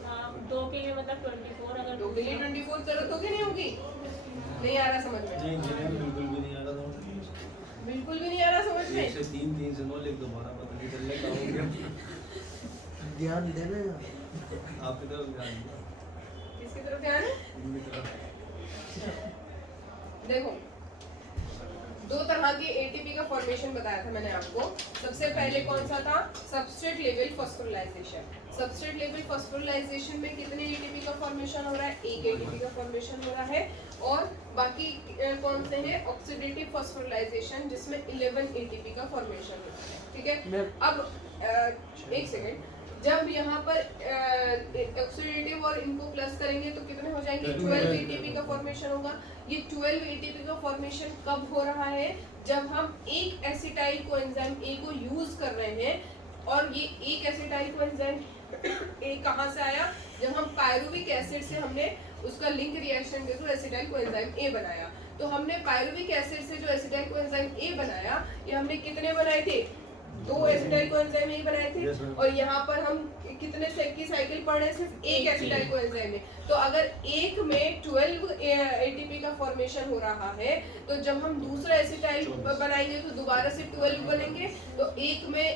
2 के लिए मतलब 24, अगर 2 के लिए 24 जरूरत होगी, नहीं होगी? नहीं आ रहा समझ में? बिल्कुल भी नहीं आ रहा था, बिल्कुल भी नहीं आ रहा समझ में? 1 से 3, 3 से 9 लिख दोबारा पता नहीं चलने का हो गया। ध्यान देना आपकी तरफ ध्यान दो, किसकी तरफ ध्यान है? मेरी तरफ। देखो 2 तरह के एटीपी का फॉर्मेशन बताया था मैंने आपको। सबसे पहले कौन सा था? Substrate level phosphorylation. Substrate level phosphorylation में कितने एटीपी का फॉर्मेशन हो रहा है? 1 एटीपी का फॉर्मेशन हो रहा है। और बाकी कौन से हैं? ऑक्सीडेटिव फॉस्फोराइलेशन जिसमें 11 एटीपी का फॉर्मेशन होता है, ठीक है। अब एक सेकेंड, जब यहाँ पर ऑक्सीडेटिव और इनको प्लस करेंगे तो कितने हो जाएंगे? 12 एटीपी का फॉर्मेशन होगा। ये 12 एटीपी का फॉर्मेशन कब हो रहा है? जब हम एक एसिटाइल कोएंजाइम ए को यूज कर रहे हैं। और ये एक एसिटाइल कोएंजाइम ए कहाँ से आया? जब हम पायरुविक एसिड से हमने उसका लिंक रिएक्शन के थ्रू एसिटाइल कोएंजाइम ए बनाया। तो हमने पायरुविक एसिड से जो एसिटाइल कोएंजाइम ए बनाया, ये हमने कितने बनाए थे? 2 एसिटाइल कोएंजाइम ए बनाए थे। Yes, और यहाँ पर हम कितने की साइकिल पढ़ रहे हैं? सिर्फ एक एसिटाइल कोएंजाइम में। तो अगर एक में 12 एटीपी का फॉर्मेशन हो रहा है, तो जब हम दूसरा एसिटाइल बनाएंगे तो दोबारा से 12 बनेंगे। तो एक में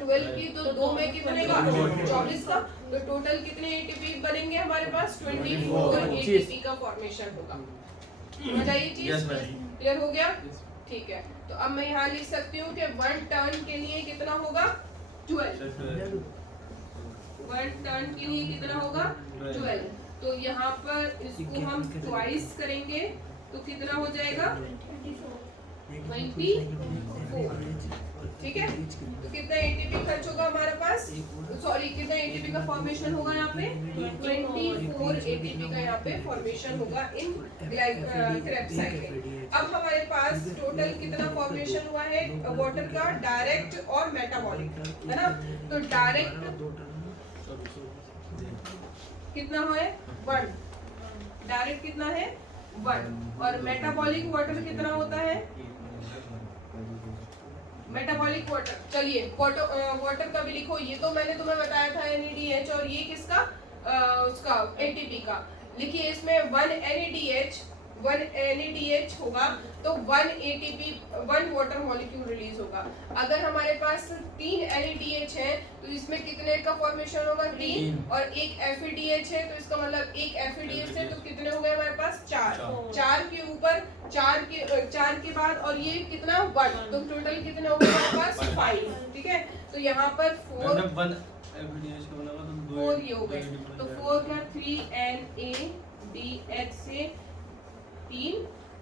12 की, तो 2 में कितने का? 24 का। तो टोटल कितने एटीपी बनेंगे हमारे पास? 24 एटीपी का फॉर्मेशन होगा। समझ आई चीज? Yes, ma'am. क्लियर हो गया? ठीक है। तो अब मैं यहाँ लिख सकती हूँ कि 1 टर्न के लिए कितना होगा? 12। 1 टर्न के लिए कितना होगा? 12। तो यहाँ पर इसको हम ट्वाइस करेंगे तो कितना हो जाएगा? 24। ठीक है। तो कितना एटीपी खर्च होगा हमारे पास? सॉरी, कितना एटीपी का फॉर्मेशन होगा यहाँ पे? 24 एटीपी का यहाँ पे फॉर्मेशन होगा इन क्रेब्स साइकिल। अब हमारे पास टोटल कितना फॉर्मेशन हुआ है वाटर का? डायरेक्ट और मेटाबॉलिक, है ना। तो डायरेक्ट कितना है? 1। डायरेक्ट कितना है? 1। और मेटाबॉलिक वाटर कितना होता है? मेटाबॉलिक वाटर, चलिए वाटर का भी लिखो। ये तो मैंने तुम्हें बताया था NADH, और ये किसका? उसका ATP का। लिखिए इसमें 1 NADH 1 NADH होगा तो 1 ATP 1 वाटर मॉलिक्यूल रिलीज होगा। अगर हमारे पास 3 NADH है तो इसमें कितने का फॉर्मेशन होगा 3 और एक FADH है तो इसका मतलब एक FADH है तो कितने हो गए हमारे पास 4। 4 के ऊपर 4 के बाद और ये कितना 1 तो टोटल कितने हो गए हमारे पास 5। ठीक है तो यहाँ पर 4 ये हो गए तो 4 का 3 NADH से 3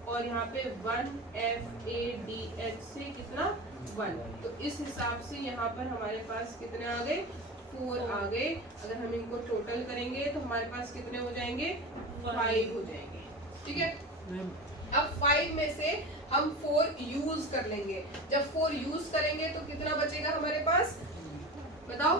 और यहाँ पे 1 FADH से कितना 1 तो इस हिसाब से यहाँ पर हमारे पास कितने आ गए 4 आ गए। अगर हम इनको टोटल करेंगे तो हमारे पास कितने हो जाएंगे 5 हो जाएंगे। ठीक है अब 5 में से हम 4 यूज कर लेंगे। जब 4 यूज करेंगे तो कितना बचेगा हमारे पास बताओ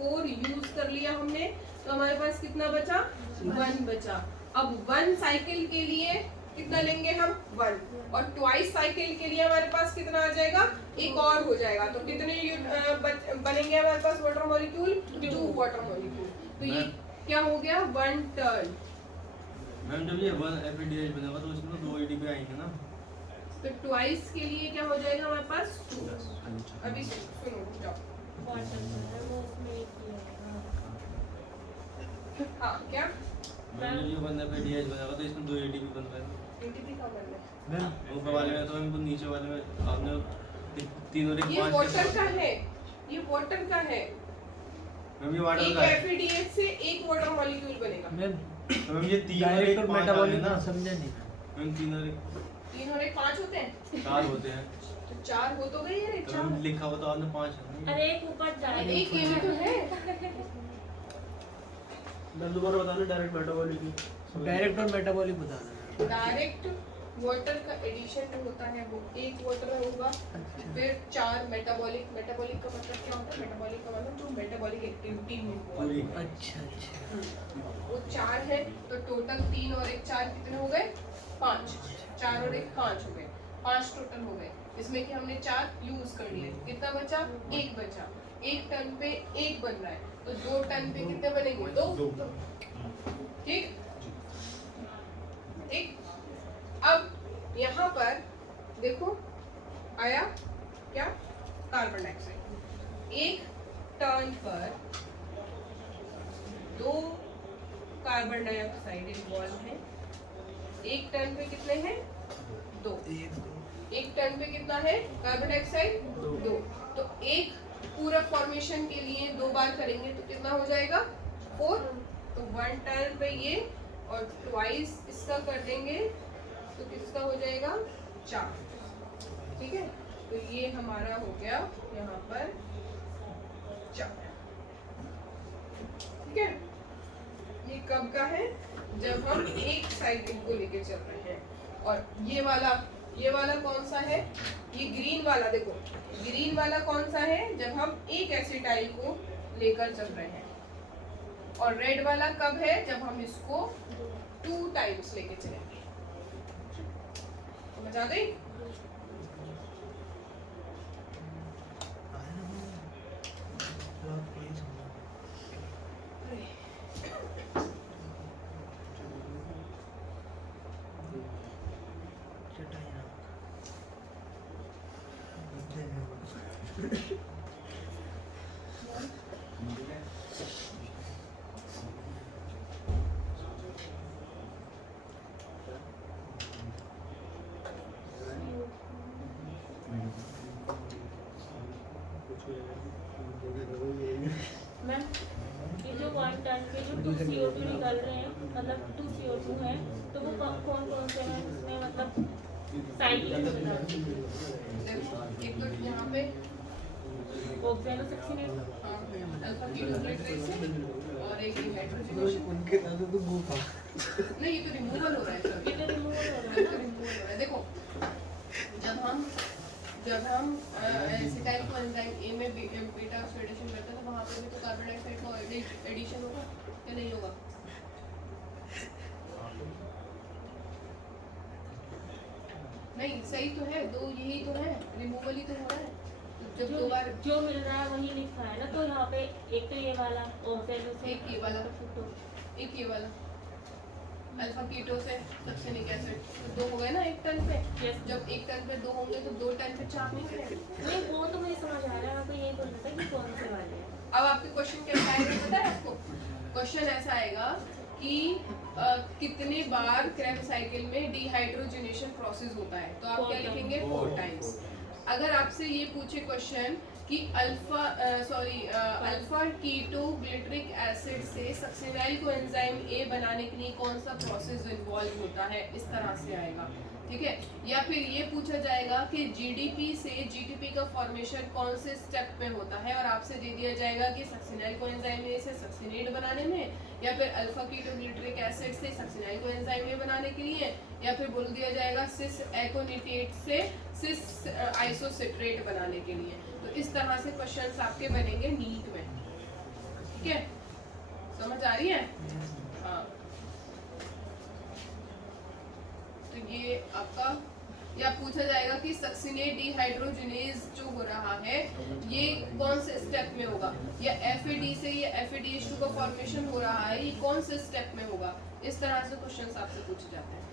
4 यूज कर लिया हमने तो हमारे पास कितना बचा 1 बचा। अब 1 साइकिल के लिए कितना लेंगे हम 1 और ट्वाइस साइकिल के लिए हमारे पास कितना आ जाएगा एक और हो जाएगा तो कितने बनेंगे हमारे पास वाटर मॉलिक्यूल 2 वाटर मॉलिक्यूल। तो ये क्या हो गया 1 टर्न। मैम जब ये 1 FADH बनेगा तो उसमें 2 ATP आएंगे ना तो ट्वाइस के लिए क्या हो जाएगा हमारे पास 2। अभी सुनो जाओ हाँ क्या मैम जब ये 1 FADH बनेगा तो इसमें 2 ATP बन पाएगा। एटीपी का बनना मैम ऊपर वाले में तो हमको नीचे वाले में आपने 3 और 1 ये 5 वाटर का है ये वाटर का है मैम ये वाटर एक का है FADH से एक वाटर मॉलिक्यूल बनेगा। मैम तो मैम ये 3 और 1 डायरेक्ट और 5 मेटाबॉलिक ना ना समझा नहीं मैम 3 और 1 3 और 1 5 होते हैं 4 होते हैं तो 4 हो तो गए यार तो 4 मैम लिखा हुआ तो आपने 5 है अरे एक ऊपर जाएगा एक ये में तो है मैं दोबारा बताना डायरेक्ट मेटाबॉलिक डायरेक्ट और मेटाबॉलिक बताना डायरेक्ट वाटर का एडिशन जो होता है वो एक वाटर होगा फिर 4 मेटाबॉलिक मेटाबॉलिक का मतलब क्या होता है मेटाबॉलिक का मतलब जो मेटाबॉलिक एक्टिविटी में पूरी अच्छा अच्छा वो 4 है तो टोटल 3 और 1 4 कितने हो गए 5 4 और 1 5 हो गए 5 टोटल हो गए। इसमें कि हमने 4 यूज कर लिए कितना बचा 1 बचा 1 टन पे 1 बन रहा है तो 2 टन पे कितने बनेंगे 2 ठीक ठीक। अब यहाँ पर देखो आया क्या कार्बन डाइऑक्साइड एक टर्न पर 2 कार्बन डाइऑक्साइड इन्वॉल्व है। एक टर्न पे कितने हैं 2 एक टर्न पे कितना है कार्बन डाइऑक्साइड 2 तो एक पूरा फॉर्मेशन के लिए 2 बार करेंगे तो कितना हो जाएगा 4 तो 1 टर्न पे ये और ट्वाइस इसका कर देंगे तो किसका हो जाएगा 4। ठीक है तो ये हमारा हो गया यहाँ पर 4। ठीक है ये कब का है जब हम एक साइकिल को लेके चल रहे हैं। और ये वाला कौन सा है ये ग्रीन वाला देखो ग्रीन वाला कौन सा है जब हम एक एसिटाइल को लेकर चल रहे हैं और रेड वाला कब है जब हम इसको 2 टाइम्स लेके चलेंगे। बता दें मैम ये जो 1 टन के जो 2 CO2 निकल रहे हैं मतलब 2 CO2 है तो वो कौन कौन से हैं इसमें मतलब साइकिल एक तो यहाँ पे ऑक्सीजनेट अल्फा कीटोनेट्रेज है और एक हाइड्रोजनेशन उनके नाम तो गुफा नहीं ये तो रिमूवल हो रहा है सब ये तो रिमूव हो रहा ये तो रिमूवल हो रहा है। देखो जब हम एसिटाइल को एंजाइम ए में बीटा ऑक्सीडेशन करते हैं तो वहाँ पे भी तो कार्बन डाइऑक्साइड का एडिशन होगा या नहीं होगा नहीं सही तो है 2 यही तो है रिमूवल ही तो हो रहा है जब 2 बार जो मिल रहा है वही लिखा है ना तो यहाँ पे एक तो ये वाला और फिर एक ये वाला एक ये वाला अल्फा कीटो से सक्सिनिक एसिड, तो 2 हो गए ना 1 टन पे। Yes. जब 1 टन पे 2 होंगे तो 2 टन पे 4 नहीं होंगे। नहीं वो तो मुझे समझ आ रहा है, आपको यही बोलना था कि कौन से वाले हैं। अब आपके क्वेश्चन कैसा आएगा पता है आपको? क्वेश्चन ऐसा आएगा कि कितने बार क्रैब साइकिल में डिहाइड्रोजनेशन प्रोसेस होता है, तो आप क्या लिखेंगे 4 टाइम्स। अगर आपसे ये पूछे क्वेश्चन कि अल्फा कीटो ग्लिटरिक एसिड से सक्सिनाइल को एंजाइम ए बनाने के लिए कौन सा प्रोसेस इन्वॉल्व होता है, इस तरह से आएगा, ठीक है। या फिर ये पूछा जाएगा कि जीडीपी से जीटीपी का फॉर्मेशन कौन से स्टेप में होता है, और आपसे दे दिया जाएगा कि सक्सिनाइल को एंजाइम ए से सक्सिनेट बनाने में, या फिर अल्फा कीटो ग्लिटरिक एसिड से सक्सिनाइल को एंजाइम ए बनाने के लिए, या फिर बोल दिया जाएगा सिस एकोनिटेट से सिस आइसोसिट्रेट बनाने के लिए। तो इस तरह से क्वेश्चंस आपके बनेंगे नीट में, ठीक है, समझ आ रही है? हाँ, तो ये आपका, या पूछा जाएगा कि सक्सिनेट डिहाइड्रोजनेज जो हो रहा है ये कौन से स्टेप में होगा, या FAD से ये FADH2 का फॉर्मेशन हो रहा है, ये कौन से स्टेप में होगा। इस तरह से क्वेश्चंस आपसे पूछे जाते हैं।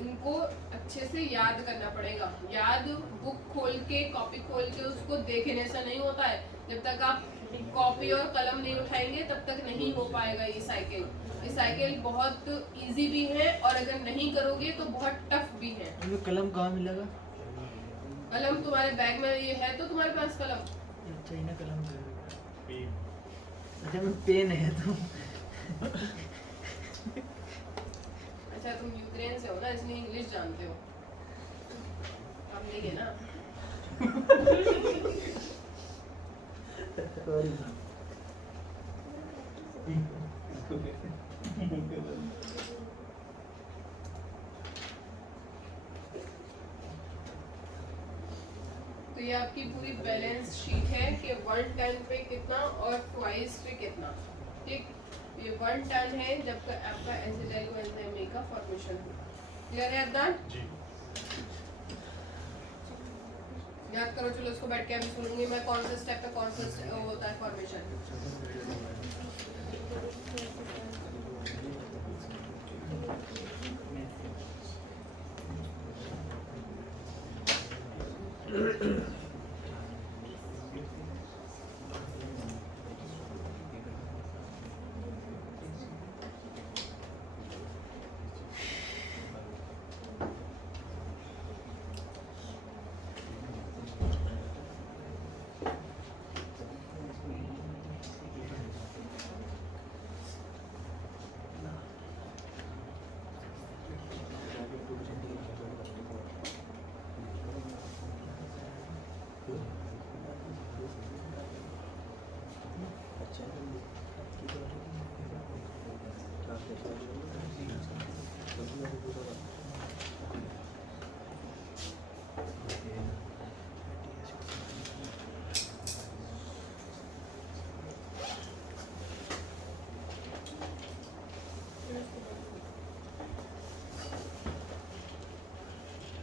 इनको अच्छे से याद करना पड़ेगा। याद बुक खोल के, कॉपी खोल के उसको देखने से नहीं होता है। जब तक आप कॉपी और कलम नहीं उठाएंगे तब तक नहीं हो पाएगा ये साइकिल। ये साइकिल बहुत इजी भी है और अगर नहीं करोगे तो बहुत टफ भी है। हमें कलम कहाँ मिलेगा? कलम तुम्हारे बैग में ये है तो तुम्हारे पास कलम। अच्छा इन्हें कलम अच्छा मैं पेन है तो अच्छा तुम यूक्रेन से हो ना, इसलिए इंग्लिश जानते हो, हम नहीं है ना। सॉरी तो ये आपकी पूरी बैलेंस शीट है कि 1 टन पे कितना और ट्वाइस पे कितना, ठीक। ये 1 टन है जब का आपका एसिटाइल कोएंजाइम ए का फॉर्मेशन हो। क्लियर है अदनान? जी। याद करो, चलो इसको बैठ के अभी सुनूंगी मैं कौन सा स्टेप पे कौन सा होता है फॉर्मेशन।